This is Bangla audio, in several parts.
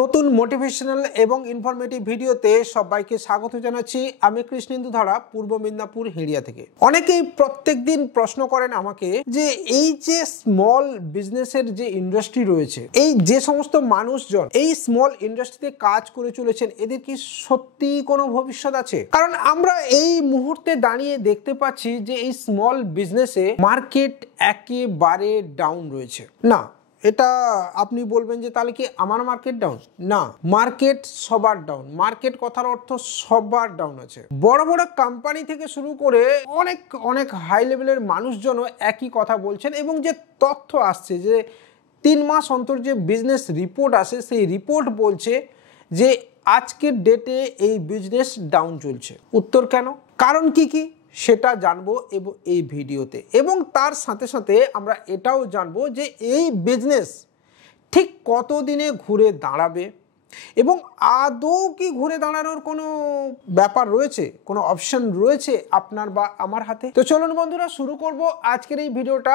নতুন মোটিভেশনাল এবং ইনফরমেটিভ ভিডিওতে সবাইকে স্বাগত জানাচ্ছি। আমি কৃষ্ণেন্দু ধারা, পূর্ব মেদিনীপুর হিড়িয়া থেকে। অনেকেই প্রত্যেকদিন প্রশ্ন করেন আমাকে যে এই যে স্মল বিজনেসের যে ইন্ডাস্ট্রি রয়েছে, এই যে সমস্ত মানুষজন এই স্মল ইন্ডাস্ট্রিতে কাজ করে চলেছেন, এদের কি সত্যি কোনো ভবিষ্যৎ আছে? কারণ আমরা এই মুহূর্তে দাঁড়িয়ে দেখতে পাচ্ছি যে এই স্মল বিজনেসে মার্কেট একেবারে ডাউন রয়েছে। না, এটা আপনি বলবেন যে তাহলে কি আমার মার্কেট ডাউন? না, মার্কেট সবার ডাউন। মার্কেট কথার অর্থ সবার ডাউন আছে। বড় বড় কোম্পানি থেকে শুরু করে অনেক অনেক হাই লেভেলের মানুষজনও একই কথা বলছেন, এবং যে তথ্য আসছে যে 3 মাস অন্তর যে বিজনেস রিপোর্ট আসে, সেই রিপোর্ট বলছে যে আজকের ডেটে এই বিজনেস ডাউন চলছে। উত্তর কেন, কারণ কি কি সেটা জানবো এবং এই ভিডিওতে, এবং তার সাথে সাথে আমরা এটাও জানবো যে এই বিজনেস ঠিক কতদিনে ঘুরে দাঁড়াবে, এবং আদৌ কি ঘুরে দাঁড়ানোর কোনো ব্যাপার রয়েছে, কোনো অপশন রয়েছে আপনার বা আমার হাতে। তো চলুন বন্ধুরা, শুরু করব আজকের এই ভিডিওটা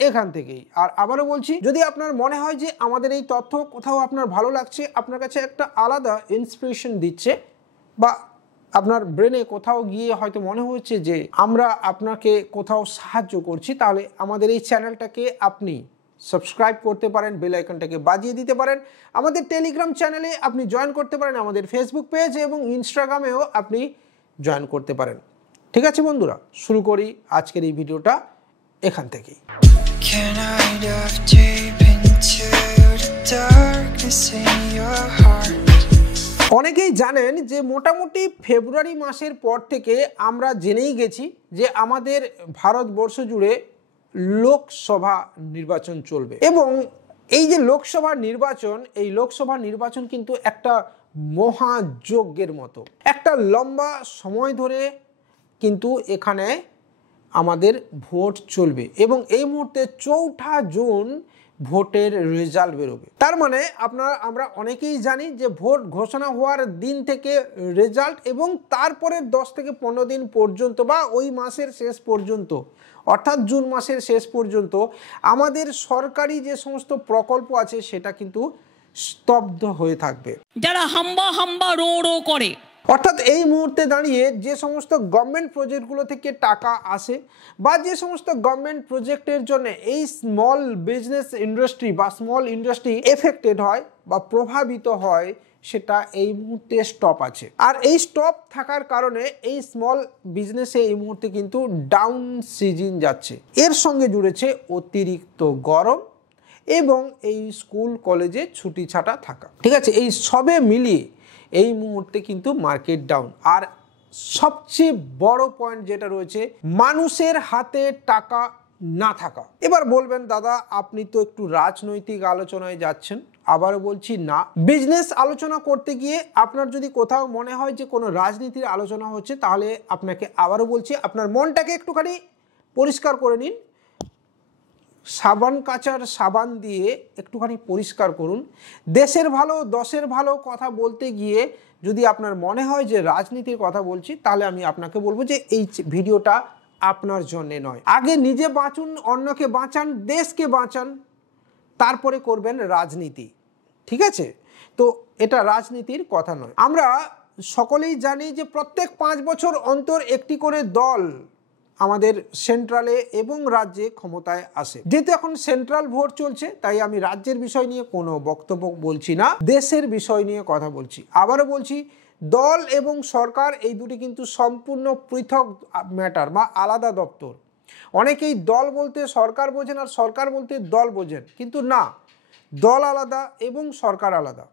এখান থেকেই। আর আবারও বলছি, যদি আপনার মনে হয় যে আমাদের এই তথ্য কোথাও আপনার ভালো লাগছে, আপনার কাছে একটা আলাদা ইন্সপিরেশন দিচ্ছে, বা আপনার ব্রেনে কোথাও গিয়ে হয়তো মনে হচ্ছে যে আমরা আপনাকে কোথাও সাহায্য করছি, তাহলে আমাদের এই চ্যানেলটাকে আপনি সাবস্ক্রাইব করতে পারেন, বেল আইকনটাকে বাজিয়ে দিতে পারেন। আমাদের টেলিগ্রাম চ্যানেলে আপনি জয়েন করতে পারেন, আমাদের ফেসবুক পেজ এবং ইনস্টাগ্রামেও আপনি জয়েন করতে পারেন। ঠিক আছে বন্ধুরা, শুরু করি আজকের এই ভিডিওটা এখান থেকেই। Can I dive deep into the darkness in your heart? অনেকেই জানেন যে মোটামুটি ফেব্রুয়ারি মাসের পর থেকে আমরা জেনেই গেছি যে আমাদের ভারতবর্ষ জুড়ে লোকসভা নির্বাচন চলবে, এবং এই যে লোকসভা নির্বাচন, এই লোকসভা নির্বাচন কিন্তু একটা মহাযজ্ঞের মতো। একটা লম্বা সময় ধরে কিন্তু এখানে আমাদের ভোট চলবে, এবং এই মুহূর্তে 4 জুন ভোটের রেজাল্ট বেরোবে। তার মানে আমরা অনেকেই জানি যে ভোট ঘোষণা হওয়ার দিন থেকে রেজাল্ট, এবং তারপরে 10 থেকে 15 দিন পর্যন্ত বা ওই মাসের শেষ পর্যন্ত, অর্থাৎ জুন মাসের শেষ পর্যন্ত আমাদের সরকারি যে সমস্ত প্রকল্প আছে সেটা কিন্তু স্তব্ধ হয়ে থাকবে। যারা হাম্বা হাম্বা রো রো করে, অর্থাৎ এই মুহূর্তে দাঁড়িয়ে যে সমস্ত গভর্নমেন্ট প্রজেক্টগুলো থেকে টাকা আসে, বা যে সমস্ত গভর্নমেন্ট প্রজেক্টের জন্য এই স্মল বিজনেস ইন্ডাস্ট্রি বা স্মল ইন্ডাস্ট্রি এফেক্টেড হয় বা প্রভাবিত হয়, সেটা এই মুহূর্তে স্টপ আছে। আর এই স্টপ থাকার কারণে এই স্মল বিজনেসে এই মুহূর্তে কিন্তু ডাউন সিজন যাচ্ছে। এর সঙ্গে জুড়েছে অতিরিক্ত গরম এবং এই স্কুল কলেজে ছুটি ছাটা থাকা। ঠিক আছে, এই সবে মিলিয়ে এই মুহূর্তে কিন্তু মার্কেট ডাউন। আর সবচেয়ে বড় পয়েন্ট যেটা রয়েছে, মানুষের হাতে টাকা না থাকা। এবার বলবেন দাদা আপনি তো একটু রাজনৈতিক আলোচনায় যাচ্ছেন। আবারও বলছি না, বিজনেস আলোচনা করতে গিয়ে আপনার যদি কোথাও মনে হয় যে কোনো রাজনীতির আলোচনা হচ্ছে, তাহলে আপনাকে আবারও বলছি আপনার মনটাকে একটুখানি পরিষ্কার করে নিন। সাবান কাচার সাবান দিয়ে একটুখানি পরিষ্কার করুন। দেশের ভালো দশের ভালো কথা বলতে গিয়ে যদি আপনার মনে হয় যে রাজনীতির কথা বলছি, তাহলে আমি আপনাকে বলবো যে এই ভিডিওটা আপনার জন্যে নয়। আগে নিজে বাঁচুন, অন্যকে বাঁচান, দেশকে বাঁচান, তারপরে করবেন রাজনীতি। ঠিক আছে, তো এটা রাজনীতির কথা নয়। আমরা সকলেই জানি যে প্রত্যেক 5 বছর অন্তর একটি করে দল আমাদের সেন্ট্রালে এবং রাজ্যে ক্ষমতায় আসে। যেহেতু এখন সেন্ট্রাল ভোট চলছে, তাই আমি রাজ্যের বিষয় নিয়ে কোনো বক্তব্য বলছি না, দেশের বিষয় নিয়ে কথা বলছি। আবারও বলছি, দল এবং সরকার এই দুটি কিন্তু সম্পূর্ণ পৃথক ম্যাটার বা আলাদা দপ্তর। অনেকেই দল বলতে সরকার বোঝেন আর সরকার বলতে দল বোঝেন, কিন্তু না, দল আলাদা এবং সরকার আলাদা।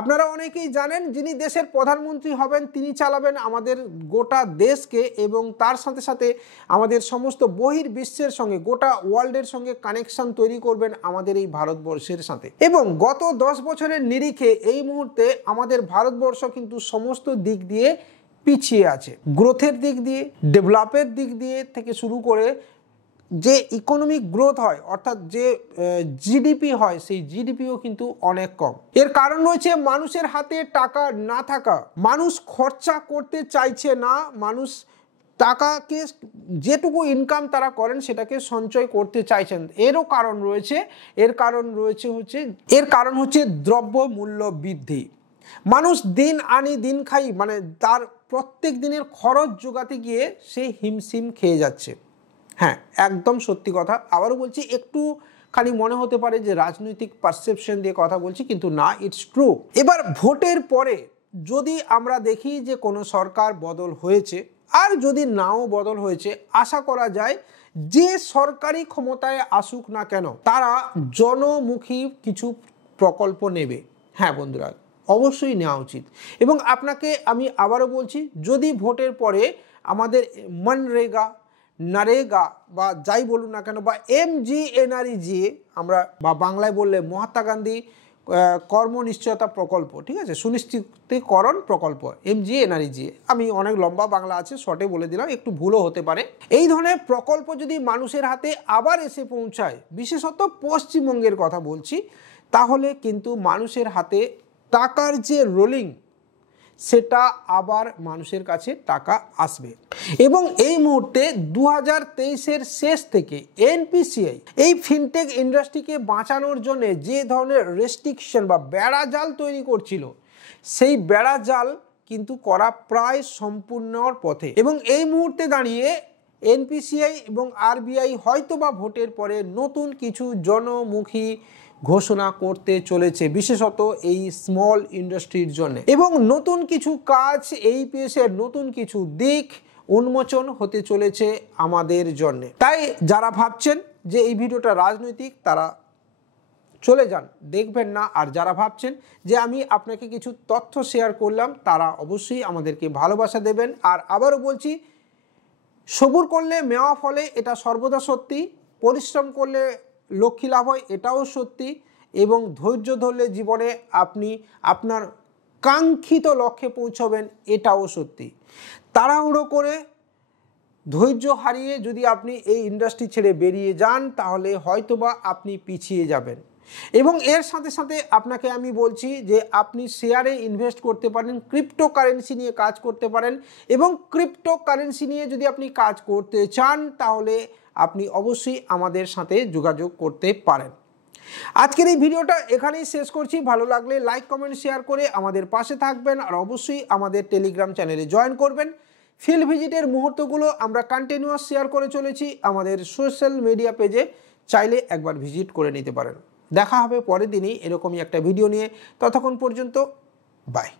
আপনারা অনেকেই জানেন যিনি দেশের প্রধানমন্ত্রী হবেন তিনি চালাবেন আমাদের গোটা দেশকে, এবং তার সাথে সাথে আমাদের সমস্ত বহির্বিশ্বের সঙ্গে, গোটা ওয়ার্ল্ডের সঙ্গে কানেকশন তৈরি করবেন আমাদের এই ভারতবর্ষের সাথে। এবং গত 10 বছরের নিরিখে এই মুহূর্তে আমাদের ভারতবর্ষ কিন্তু সমস্ত দিক দিয়ে পিছিয়ে আছে। গ্রোথের দিক দিয়ে, ডেভেলপের দিক দিয়ে থেকে শুরু করে যে ইকোনমিক গ্রোথ হয়, অর্থাৎ যে জিডিপি হয়, সেই জিডিপিও কিন্তু অনেক কম। এর কারণ রয়েছে মানুষের হাতে টাকা না থাকা। মানুষ খরচা করতে চাইছে না, মানুষ টাকাকে যেটুকু ইনকাম তারা করেন সেটাকে সঞ্চয় করতে চাইছেন। এর কারণ হচ্ছে দ্রব্য মূল্য বৃদ্ধি। মানুষ দিন আনি দিন খাই, মানে তার প্রত্যেক দিনের খরচ জোগাতে গিয়ে সে হিমশিম খেয়ে যাচ্ছে। হ্যাঁ, একদম সত্যি কথা। আবারও বলছি, একটু খালি মনে হতে পারে যে রাজনৈতিক পারসেপশন দিয়ে কথা বলছি, কিন্তু না, ইটস ট্রু। এবার ভোটের পরে যদি আমরা দেখি যে কোনো সরকার বদল হয়েছে, আর যদি নাও বদল হয়েছে, আশা করা যায় যে সরকারি ক্ষমতায় আসুক না কেন তারা জনমুখী কিছু প্রকল্প নেবে। হ্যাঁ বন্ধুরা, অবশ্যই নেওয়া উচিত। এবং আপনাকে আমি আবারও বলছি, যদি ভোটের পরে আমাদের মনরেগা, নারেগা বা যাই বলুন না কেন, বা MGNREGA আমরা বা বাংলায় বললে মহাত্মা গান্ধী কর্মনিশ্চয়তা প্রকল্প, ঠিক আছে, সুনিশ্চিতকরণ প্রকল্প, MGNREGA, আমি অনেক লম্বা বাংলা আছে, শর্টে বলে দিলাম, একটু ভুলও হতে পারে। এই ধরনের প্রকল্প যদি মানুষের হাতে আবার এসে পৌঁছায়, বিশেষত পশ্চিমবঙ্গের কথা বলছি, তাহলে কিন্তু মানুষের হাতে টাকার যে রোলিং, সেটা আবার মানুষের কাছে টাকা আসবে। এবং এই মুহূর্তে 2023-এর শেষ থেকে NPCI এই ফিনটেক ইন্ডাস্ট্রিকে বাঁচানোর জন্য যে ধরনের রেস্ট্রিকশন বা বেড়াজাল তৈরি করছিল, সেই বেড়াজাল কিন্তু করা প্রায় সম্পূর্ণর পথে। এবং এই মুহূর্তে দাঁড়িয়ে NPCI এবং RBI হয়তোবা ভোটের পরে নতুন কিছু জনমুখী ঘোষণা করতে চলেছে, বিশেষত এই স্মল ইন্ডাস্ট্রির জন্য। এবং নতুন কিছু কাজ, AEPS এর নতুন কিছু দিক উন্মোচন হতে চলেছে আমাদের জন্য। তাই যারা ভাবছেন যে এই ভিডিওটা রাজনৈতিক, তারা চলে যান, দেখবেন না। আর যারা ভাবছেন যে আমি আপনাকে কিছু তথ্য শেয়ার করলাম, তারা অবশ্যই আমাদেরকে ভালোবাসা দেবেন। আর আবারও বলছি, সবুর করলে মেওয়া ফলে, এটা সর্বদা সত্যি। পরিশ্রম করলে লক্ষ্মী লাভ হয়, এটাও সত্যি। এবং ধৈর্য ধরলে জীবনে আপনি আপনার কাঙ্ক্ষিত লক্ষ্যে পৌঁছবেন, এটাও সত্যি। তাড়াহুড়ো করে ধৈর্য হারিয়ে যদি আপনি এই ইন্ডাস্ট্রি ছেড়ে বেরিয়ে যান, তাহলে হয়তোবা আপনি পিছিয়ে যাবেন। এবং এর সাথে সাথে আপনাকে আমি বলছি যে আপনি শেয়ারে ইনভেস্ট করতে পারেন, ক্রিপ্টোকারেন্সি নিয়ে কাজ করতে পারেন। এবং ক্রিপ্টোকারেন্সি নিয়ে যদি আপনি কাজ করতে চান, তাহলে আপনি অবশ্যই আমাদের সাথে যোগাযোগ করতে পারেন। আজকের এই ভিডিওটা এখানেই শেষ করছি। ভালো লাগলে লাইক, কমেন্ট, শেয়ার করে আমাদের পাশে থাকবেন। আর অবশ্যই আমাদের টেলিগ্রাম চ্যানেলে জয়েন করবেন। ফিল্ড ভিজিটের মুহূর্তগুলো আমরা কন্টিনিউয়াস শেয়ার করে চলেছি আমাদের সোশ্যাল মিডিয়া পেজে, চাইলে একবার ভিজিট করে নিতে পারেন। দেখা হবে পরের দিনই এরকমই একটা ভিডিও নিয়ে। ততক্ষণ পর্যন্ত বাই।